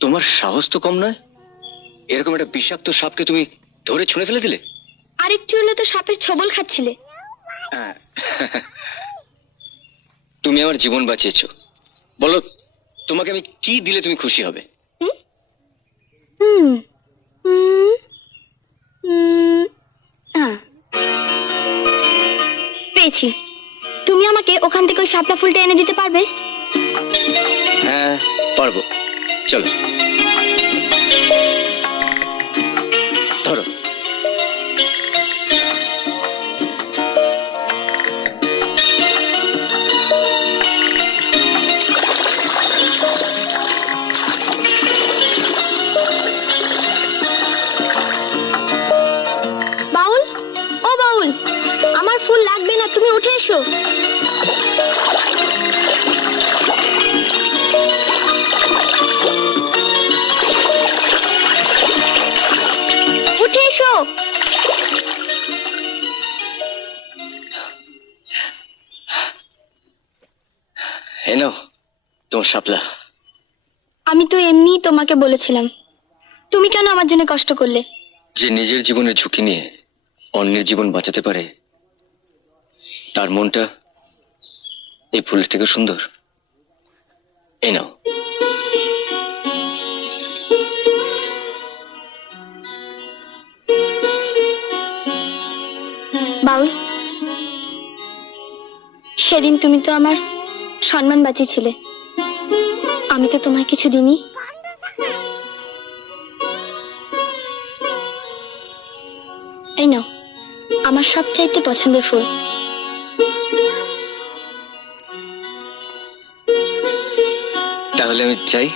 তোমার সাহস তো কম নয়, এরকম একটা বিষাক্ত সাপকে তুমি ধরে ছুঁড়ে ফেলে দিলে। আরেকটু হলে তো সাপের ছবল খাচ্ছিলে। হ্যাঁ, তুমি আমার জীবন বাঁচিয়েছো। বলো, তোমাকে আমি কি দিলে তুমি খুশি হবে? হুম হুম পেয়েছি। তুমি আমাকে ওখান থেকে ওই শাপলা ফুলটা এনে দিতে পারবে? হ্যাঁ, পারবো। চলো, ধরো। বাউল, ও বাউল, আমার ফুল লাগবে না, তুমি উঠে এসো। উঠে এসো। এ নাও তোমার শাপলা। আমি তো এমনিই তোমাকে বলেছিলাম, তুমি কেন আমার জন্য কষ্ট করলে? যে নিজের জীবনের ঝুঁকি নিয়ে অন্যের জীবন বাঁচাতে পারে, তার মনটা এই ফুলের থেকে সুন্দর। এই নাও। বাউল, সেদিন তুমি তো আমার সম্মান বাঁচিয়েছিলে, আমি তো তোমায় কিছু দিইনি। এই নাও আমার সবচাইতে পছন্দের ফুল। তাহলে আমি চাই।